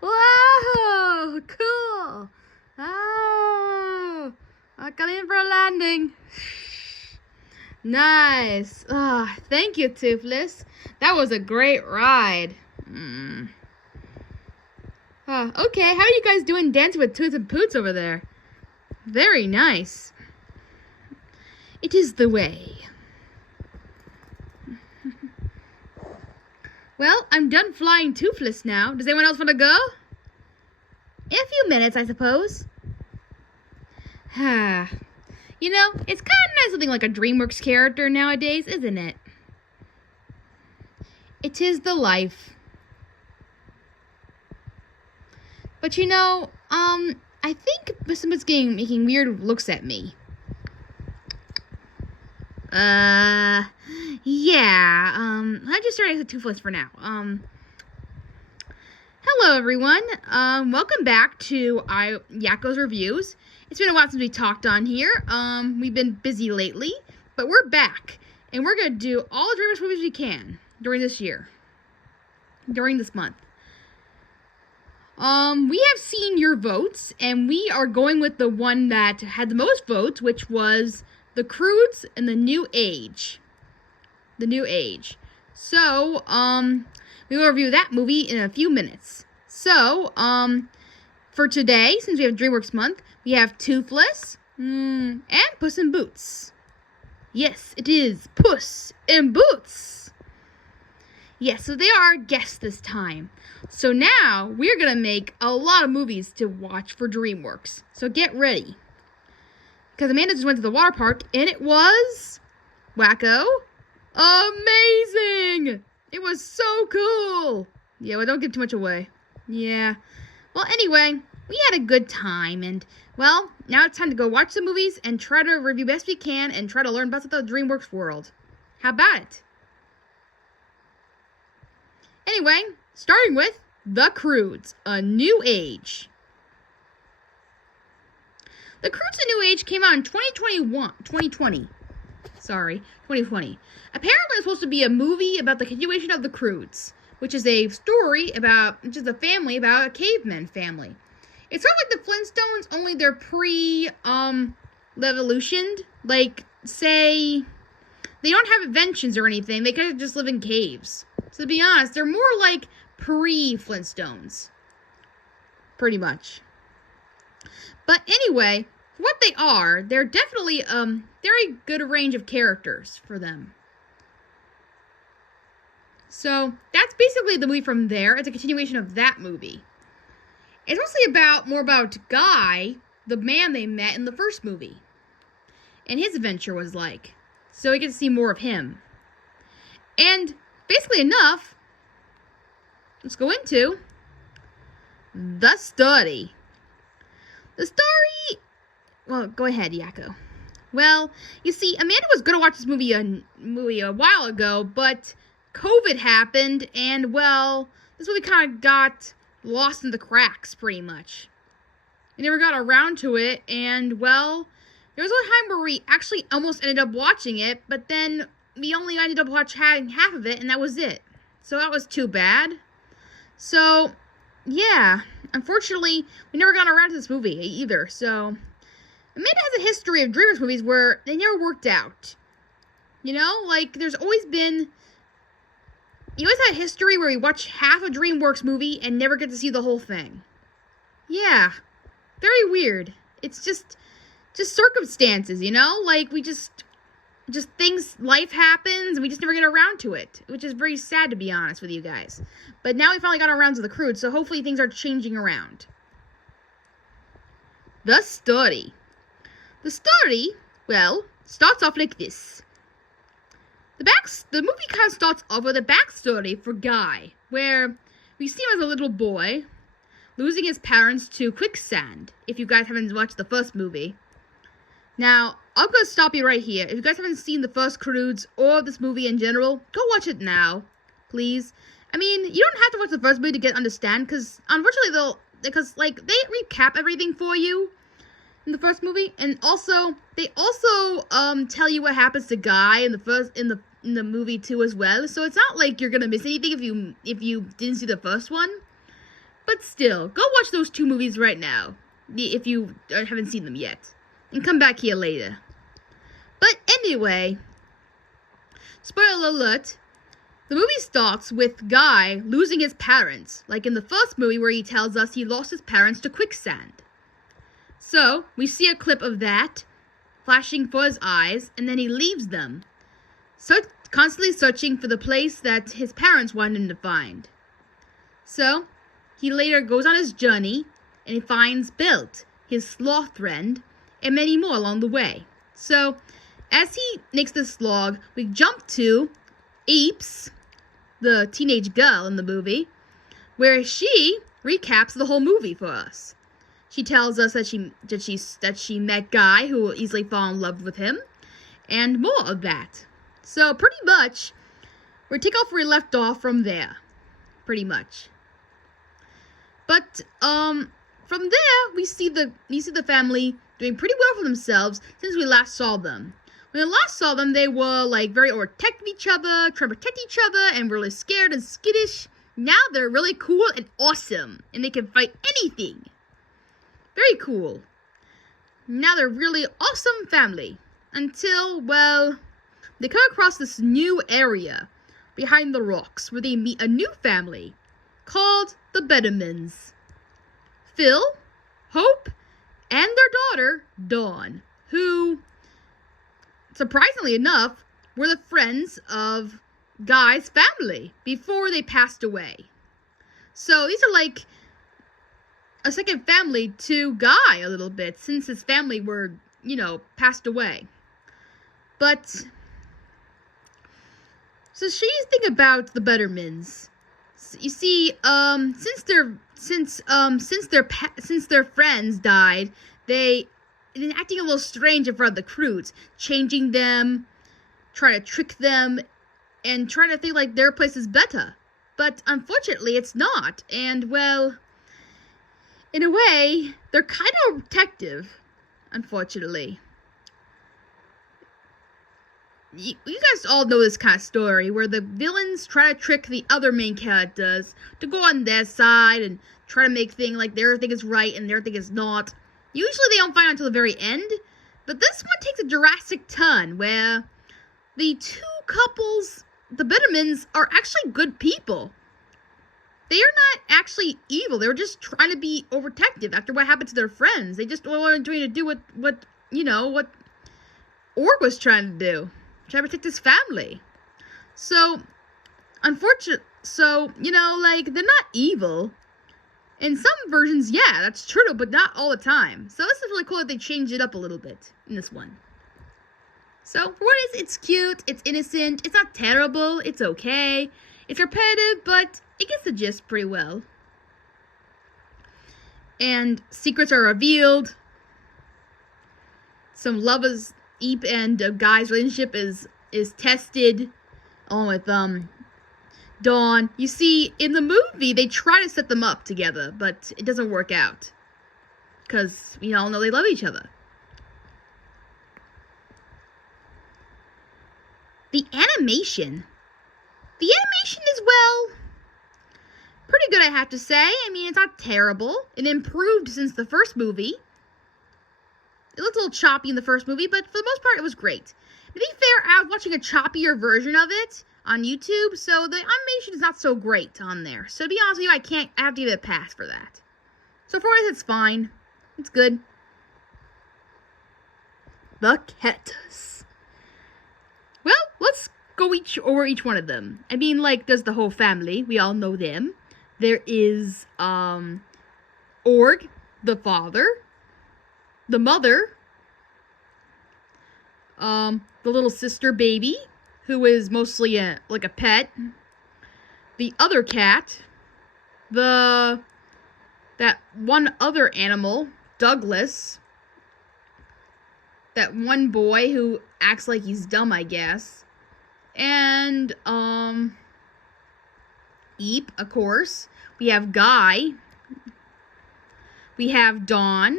Whoa! Cool! Oh! I got in for a landing. Nice. Thank you, Toothless. That was a great ride. Okay, how are you guys doing dancing with Toots and Poots over there? Very nice. It is the way. Well, I'm done flying Toothless now. Does anyone else want to go? In a few minutes, I suppose. You know, it's kind of nice looking like a DreamWorks character nowadays, isn't it? It is the life. But you know, I think someone's making weird looks at me. Yeah, I'll just start as a Toothless for now. Hello everyone, welcome back to Yakko's Reviews. It's been a while since we talked on here. We've been busy lately, but we're back, and we're gonna do all the DreamWorks movies we can during this month. We have seen your votes, and we are going with the one that had the most votes, which was the Croods and the New Age. The New Age. So, we will review that movie in a few minutes. So, for today, since we have DreamWorks Month, we have Toothless, and Puss in Boots. Yes, it is Puss in Boots. Yes, so they are our guests this time. So now, we're going to make a lot of movies to watch for DreamWorks. So get ready. Because Amanda just went to the water park, and it was wacko amazing! It was so cool! Yeah, well, don't give too much away. Yeah. Well, anyway, we had a good time, and, well, now it's time to go watch the movies and try to review best we can and try to learn about the DreamWorks world. How about it? Anyway, starting with The Croods, A New Age. The Croods and New Age came out in 2020. Apparently it's supposed to be a movie about the continuation of the Croods, which is a story about, a family about a caveman family. It's sort of like the Flintstones, only they're pre-evolutioned. Like, say, they don't have inventions or anything, they kind of just live in caves. So to be honest, they're more like pre-Flintstones. Pretty much. But anyway, what they are, they're definitely very good range of characters for them. So that's basically the movie from there. It's a continuation of that movie. It's mostly more about Guy, the man they met in the first movie, and his adventure was like. So we get to see more of him. And basically enough, let's go into the story. The story... Well, go ahead, Yakko. Well, you see, Amanda was going to watch this movie a while ago, but COVID happened, and, well, this movie kind of got lost in the cracks, pretty much. We never got around to it, and, well, there was a time where we actually almost ended up watching it, but then we only ended up watching half of it, and that was it. So that was too bad. So, yeah, unfortunately, we never got around to this movie either, so... Amanda has a history of DreamWorks movies where they never worked out. You know, like, there's always been... You always had a history where we watch half a DreamWorks movie and never get to see the whole thing. Yeah, very weird. It's just circumstances, you know? Like, we just life happens, and we just never get around to it, which is very sad, to be honest with you guys. But now we finally got around to the Croods, so hopefully things are changing around. The story. The story, well, starts off like this. The movie kind of starts off with a backstory for Guy, where we see him as a little boy, losing his parents to quicksand, if you guys haven't watched the first movie. Now, I'm going to stop you right here. If you guys haven't seen the first Croods or this movie in general, go watch it now, please. I mean, you don't have to watch the first movie to understand, because unfortunately they recap everything for you in the first movie, and also they tell you what happens to Guy in the movie too as well. So it's not like you're gonna miss anything if you didn't see the first one. But still, go watch those 2 movies right now, if you haven't seen them yet. And come back here later. But anyway, spoiler alert, the movie starts with Guy losing his parents, like in the first movie where he tells us he lost his parents to quicksand. So, we see a clip of that, flashing for his eyes, and then he leaves them, constantly searching for the place that his parents wanted him to find. So, he later goes on his journey, and he finds Belt, his sloth friend, and many more along the way. So, as he makes this slog, we jump to Apes, the teenage girl in the movie, where she recaps the whole movie for us. She tells us that she met Guy, who will easily fall in love with him, and more of that. So pretty much, we take off where we left off from there, pretty much. But from there, we see the family doing pretty well for themselves since we last saw them. When we last saw them, they were like very overprotective of each other, trying to protect each other, and really scared and skittish. Now they're really cool and awesome, and they can fight anything. Very cool. Now they're really awesome family. Until, well, they come across this new area behind the rocks where they meet a new family called the Bettermans. Phil, Hope, and their daughter, Dawn, who, surprisingly enough, were the friends of Guy's family before they passed away. So these are like a second family to Guy a little bit, since his family were, passed away. But so she's thinking about the Bettermans. You see, since their friends died, they've been acting a little strange in front of the Croods, changing them, trying to trick them, and trying to think like their place is better. But unfortunately, it's not. And well, in a way, they're kind of protective, unfortunately. You guys all know this kind of story, where the villains try to trick the other main characters to go on their side and try to make things like their thing is right and their thing is not. Usually they don't find out until the very end, but this one takes a drastic turn, where the 2 couples, the Bettermans, are actually good people. They are not actually evil. They were just trying to be overprotective after what happened to their friends. They just weren't trying to do what Orc was trying to do. Try to protect his family. So, they're not evil. In some versions, yeah, that's true, but not all the time. So this is really cool that they changed it up a little bit in this one. So, for what it is, it's cute, it's innocent, it's not terrible, it's okay. It's repetitive, but it gets the gist pretty well. And secrets are revealed. Some lovers, Eep and Guy's relationship is tested, along with Dawn. You see, in the movie, they try to set them up together, but it doesn't work out. Because we all know they love each other. The animation is, well, pretty good, I have to say. I mean, it's not terrible. It improved since the first movie. It looked a little choppy in the first movie, but for the most part, it was great. To be fair, I was watching a choppier version of it on YouTube, so the animation is not so great on there. So to be honest with you, I have to give it a pass for that. So for it, it's fine. It's good. The characters. Well, let's go over each one of them. I mean, like, there's the whole family. We all know them. There is, Org, the father, the mother, the little sister baby, who is mostly like a pet, the other cat, that one other animal, Douglas, that one boy who acts like he's dumb, I guess, and, Eep, of course. We have Guy. We have Dawn.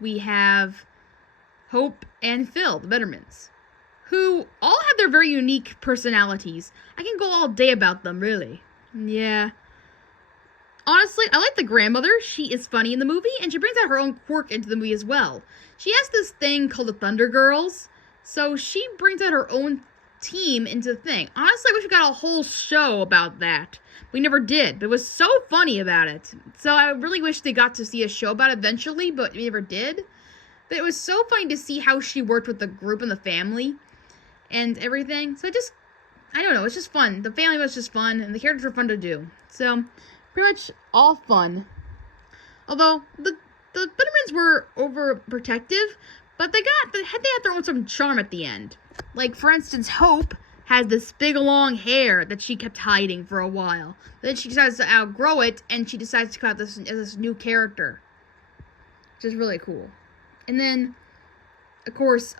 We have Hope and Phil, the Bettermans, who all have their very unique personalities. I can go all day about them, really. Yeah. Honestly, I like the grandmother. She is funny in the movie, and she brings out her own quirk into the movie as well. She has this thing called the Thunder Girls, so she brings out her own team into the thing. Honestly, I wish we got a whole show about that. We never did, but it was so funny about it. So I really wish they got to see a show about it eventually, but we never did. But it was so funny to see how she worked with the group and the family and everything. So I don't know, it's just fun. The family was just fun, and the characters were fun to do. So, pretty much all fun. Although, the Bittermans were overprotective, but they had their own some charm at the end. Like, for instance, Hope has this big long hair that she kept hiding for a while. Then she decides to outgrow it, and she decides to come out as this new character. Which is really cool. And then, of course,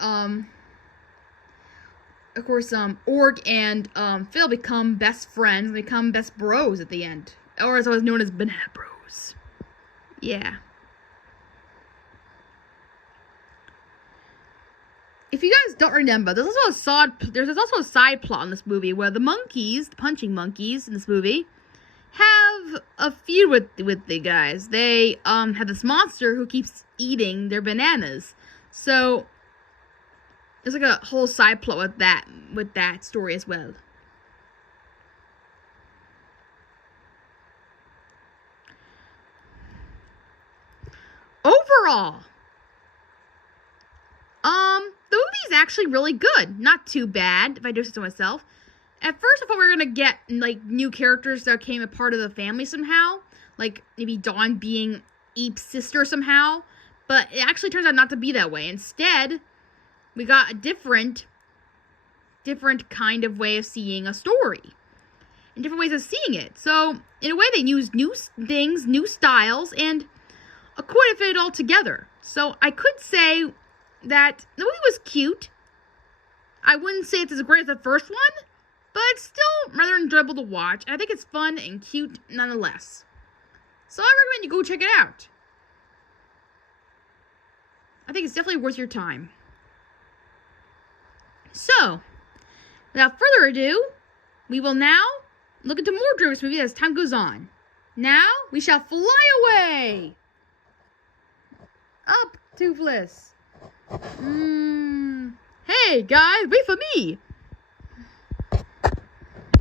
Orc and Phil become best friends, and become best bros at the end. Or as I was known as Banana Bros. Yeah. If you guys don't remember, there's also a side plot in this movie where the monkeys, the punching monkeys in this movie, have a feud with the guys. They have this monster who keeps eating their bananas. So there's like a whole side plot with that story as well. Overall, the movie's actually really good. Not too bad, if I do say so myself. At first, I thought we were gonna get, like, new characters that became a part of the family somehow. Like, maybe Dawn being Eep's sister somehow. But it actually turns out not to be that way. Instead, we got a different kind of way of seeing a story. And different ways of seeing it. So, in a way, they used new things, new styles, and quite a fit all together. So, I could say that the movie was cute. I wouldn't say it's as great as the first one, but it's still rather enjoyable to watch. I think it's fun and cute nonetheless. So I recommend you go check it out. I think it's definitely worth your time. So, without further ado, we will now look into more DreamWorks movies as time goes on. Now, we shall fly away! Up, Toothless! Hey, guys, wait for me!